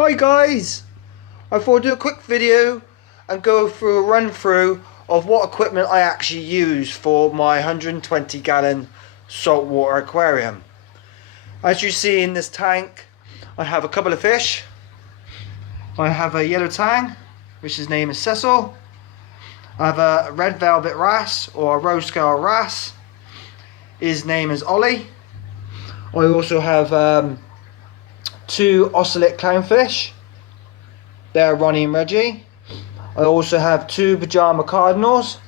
Hi guys, I thought I'd do a quick video and go through a run through of what equipment I actually use for my 120 gallon saltwater aquarium. As you see in this tank, I have a couple of fish. I have a yellow tang, which his name is Cecil. I have a red velvet wrasse or a rose scale wrasse. His name is Ollie. I also have two ocelot clownfish. They're Ronnie and Reggie. I also have two pajama cardinals.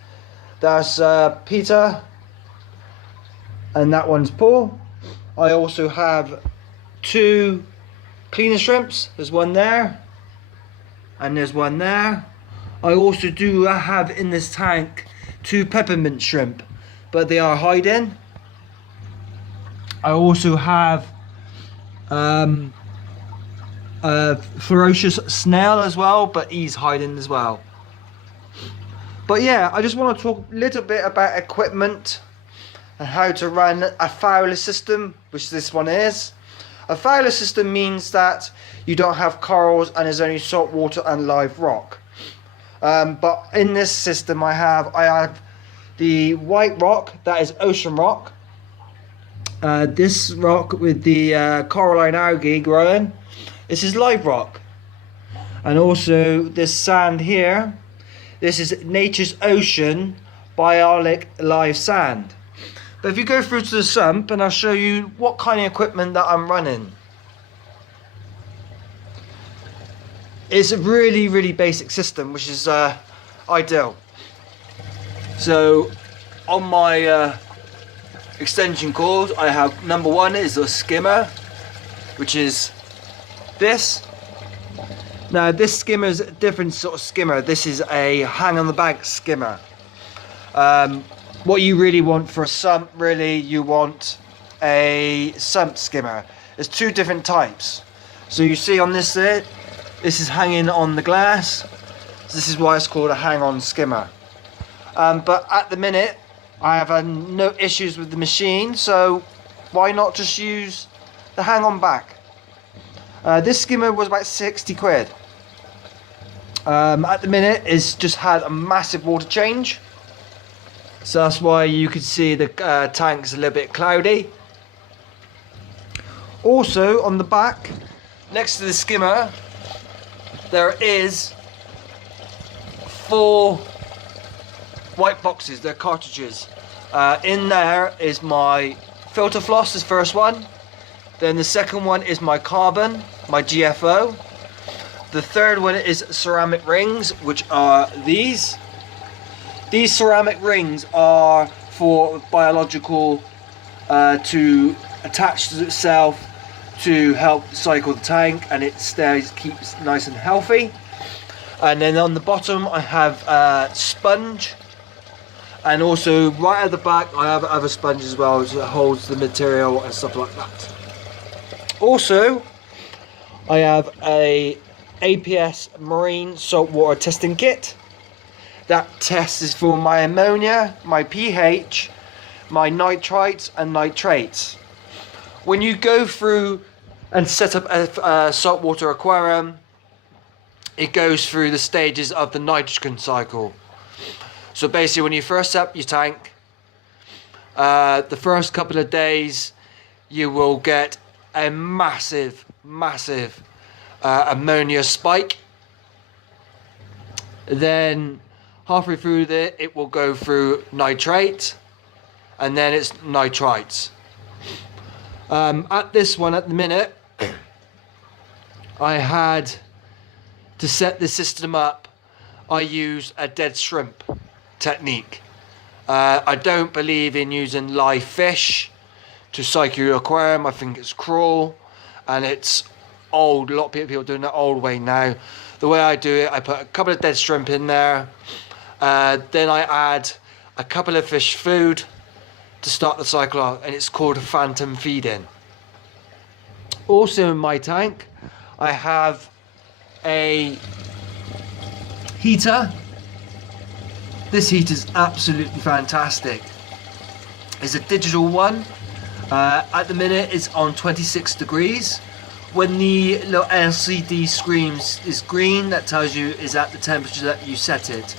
That's Peter and that one's Paul. I also have two cleaner shrimps. There's one there and there's one there. I also do have in this tank two peppermint shrimp, but they are hiding. I also have a ferocious snail as well, but he's hiding as well. But yeah, I just want to talk a little bit about equipment and how to run a fowlr system, which this one is. A fowlr system means that you don't have corals and there's only salt water and live rock. But in this system I have the white rock, that is ocean rock. This rock with the coralline algae growing, this is live rock. And also this sand here, this is nature's ocean biolic live sand. But if you go through to the sump and I'll show you what kind of equipment that I'm running. It's a really basic system, which is ideal. So on my extension cord I have number one is a skimmer, which is this. Now this skimmer is a different sort of skimmer. This is a hang on the bank skimmer. What you really want for a sump, really you want a sump skimmer. There's two different types. So you see on this there, this is hanging on the glass. So this is why it's called a hang on skimmer. But at the minute I have no issues with the machine, so why not just use the hang on back. This skimmer was about 60 quid. At the minute it's just had a massive water change, so that's why you can see the tank's a little bit cloudy. Also on the back next to the skimmer there is 4 white boxes. They're cartridges. In there is my filter floss, this first one. Then the second one is my carbon, my GFO. The third one is ceramic rings, which are these. These ceramic rings are for biological, to attach to itself to help cycle the tank, and it keeps nice and healthy. And then on the bottom I have a sponge, and also right at the back I have other sponge as well, so it holds the material and stuff like that. Also I have a APS marine saltwater testing kit. That test is for my ammonia, my pH, my nitrites and nitrates. When you go through and set up a saltwater aquarium, it goes through the stages of the nitrogen cycle. So basically when you first set up your tank, the first couple of days you will get a massive ammonia spike. Then halfway through there it will go through nitrate, and then it's nitrites. At this one at the minute I had to set the system up, I use a dead shrimp technique. I don't believe in using live fish to cycle your aquarium. I think it's cruel and it's old. A lot of people are doing it old way now. The way I do it, I put a couple of dead shrimp in there, then I add a couple of fish food to start the cycle off, and it's called phantom feeding. Also in my tank I have a heater. This heater is absolutely fantastic. It's a digital one. At the minute it's on 26 degrees. When the little LCD screen is green, that tells you is at the temperature that you set it.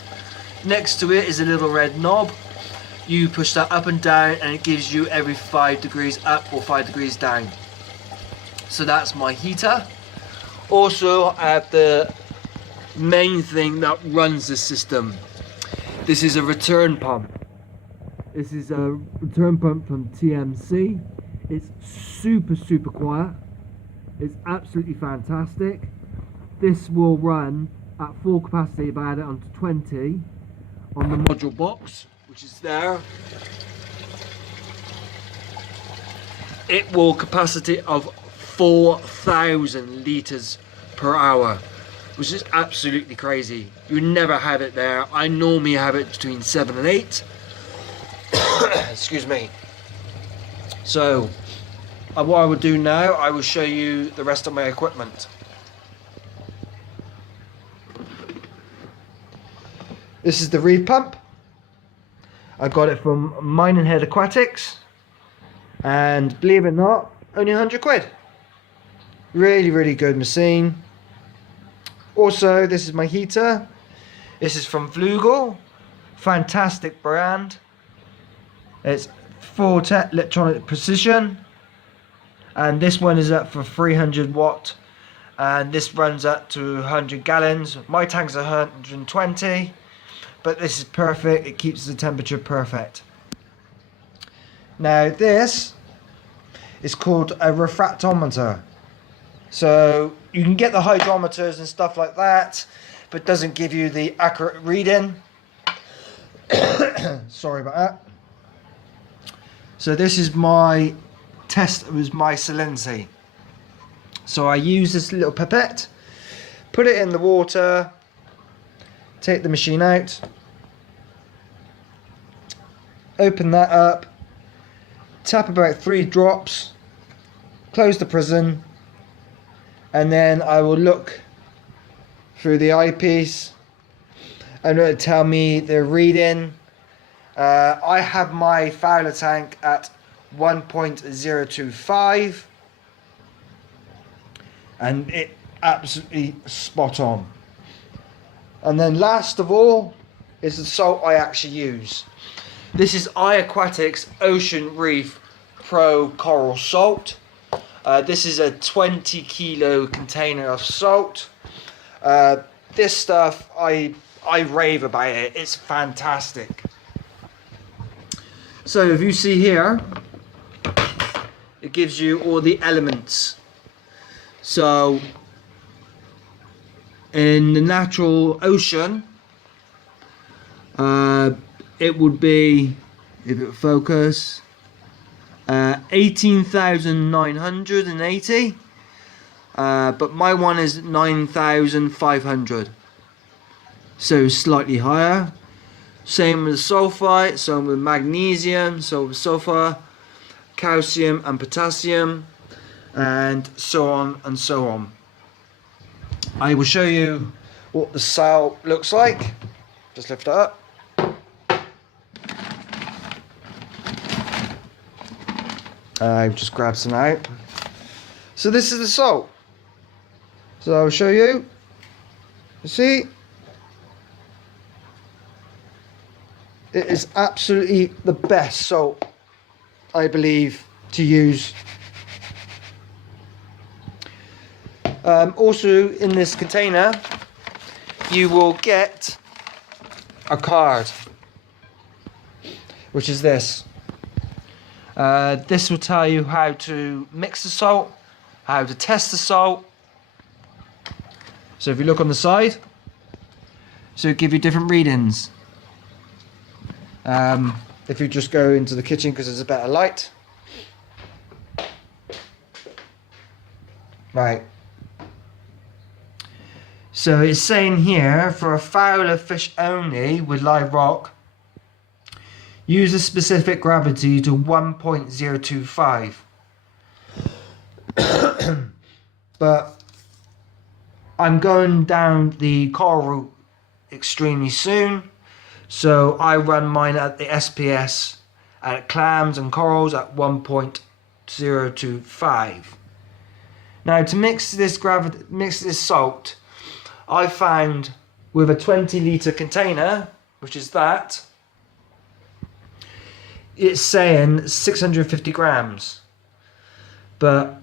Next to it is a little red knob. You push that up and down and it gives you every 5 degrees up or 5 degrees down. So that's my heater. Also I have the main thing that runs the system. This is a return pump. This is a return pump from TMC. It's super quiet. It's absolutely fantastic. This will run at full capacity if I add it onto 20 on the module box, which is there. It will capacity of 4,000 litres per hour, which is absolutely crazy. You never have it there. I normally have it between 7 and 8. Excuse me. So what I will do now, I will show you the rest of my equipment. This is the Reef pump. I got it from Mining Head Aquatics, and believe it or not, only 100 quid. Really good machine. Also, this is my heater. This is from Flugel, fantastic brand. It's full electronic precision, and this one is up for 300 watt, and this runs up to 100 gallons. My tank's 120, but this is perfect. It keeps the temperature perfect. Now this is called a refractometer. So you can get the hydrometers and stuff like that, but it doesn't give you the accurate reading. Sorry about that. So this is my test, it was my salinity. So I use this little pipette, put it in the water, take the machine out, open that up, tap about 3 drops, close the prison, and then I will look through the eyepiece and it'll tell me the reading. I have my fowlr tank at 1.025 and it absolutely spot on. And then last of all is the salt I actually use. This is iAquatics Ocean Reef Pro Coral Salt. This is a 20 kilo container of salt. This stuff, I rave about it. It's fantastic. So if you see here, it gives you all the elements. So in the natural ocean, it would be, if it would focus, 18,980, but my one is 9,500, so slightly higher. Same with sulfite, same with magnesium, so with sulfur, calcium and potassium, and so on and so on. I will show you what the salt looks like. Just lift it up. I've just grabbed some out. So this is the salt. So I'll show you. You see? It is absolutely the best salt, I believe, to use. Also in this container, you will get a card, which is this. This will tell you how to mix the salt, how to test the salt. So if you look on the side, so it'll give you different readings. If you just go into the kitchen because there's a better light. Right. So it's saying here, for a fowler fish only with live rock, use a specific gravity to 1.025. But I'm going down the coral route extremely soon, so I run mine at the SPS at clams and corals at 1.025. Now to mix this salt, I found with a 20 litre container, which is that, it's saying 650 grams, but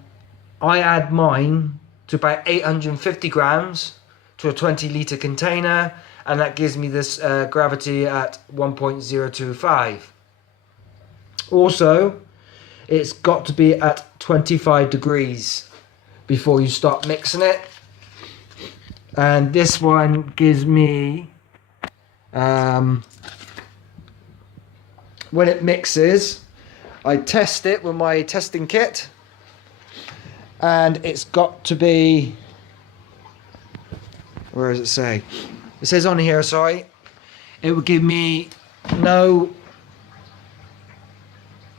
I add mine to about 850 grams to a 20 litre container, and that gives me this gravity at 1.025. Also, it's got to be at 25 degrees before you start mixing it. And this one gives me, when it mixes, I test it with my testing kit, and it's got to be, where does it say? It says on here, sorry, it would give me no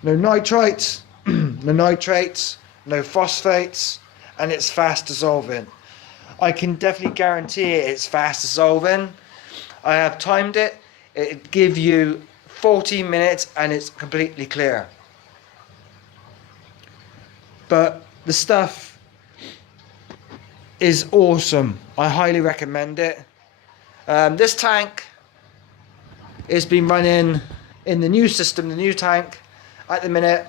nitrites, no nitrates, no phosphates, and it's fast dissolving. I can definitely guarantee it's fast dissolving. I have timed it. It gives you 40 minutes and it's completely clear. But the stuff is awesome. I highly recommend it. This tank has been running in the new system, the new tank, at the minute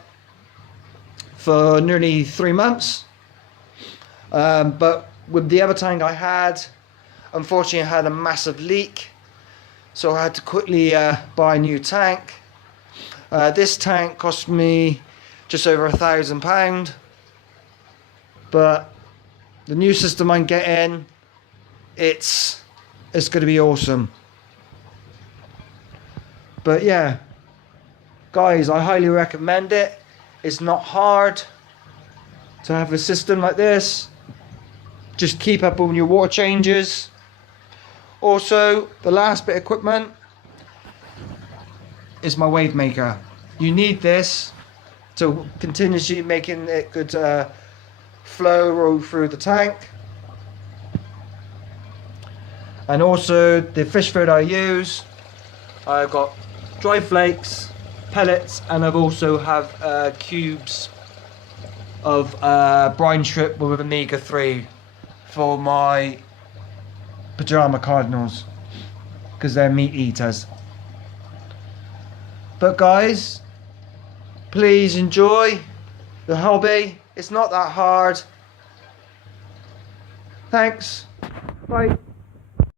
for nearly 3 months. But with the other tank I had, unfortunately I had a massive leak, so I had to quickly buy a new tank. This tank cost me just over £1,000, but the new system I'm getting, it's going to be awesome. But yeah, guys, I highly recommend it. It's not hard to have a system like this. Just keep up on your water changes. Also, the last bit of equipment is my wave maker. You need this to continuously making it good flow roll through the tank. And also the fish food I use, I've got dry flakes, pellets, and I've also have cubes of brine shrimp with omega-3 for my pajama cardinals, because they're meat eaters. But guys, please enjoy the hobby. It's not that hard. Thanks. Bye.